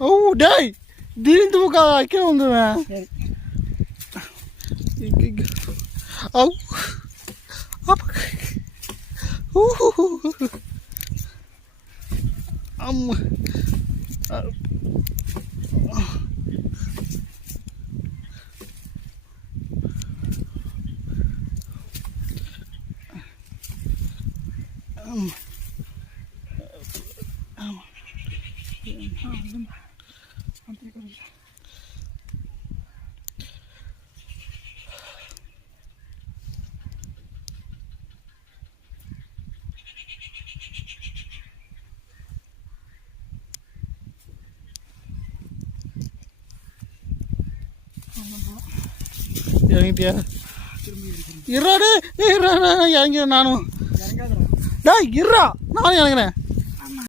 Oh, day! Dirin tuvo kadar erken oldu be. Au. Hop. Am. Am. Am. இறங்கிட்டியா? இறாடு இறங்க நானும். டேய் இறா நானும் இறங்குறேன்.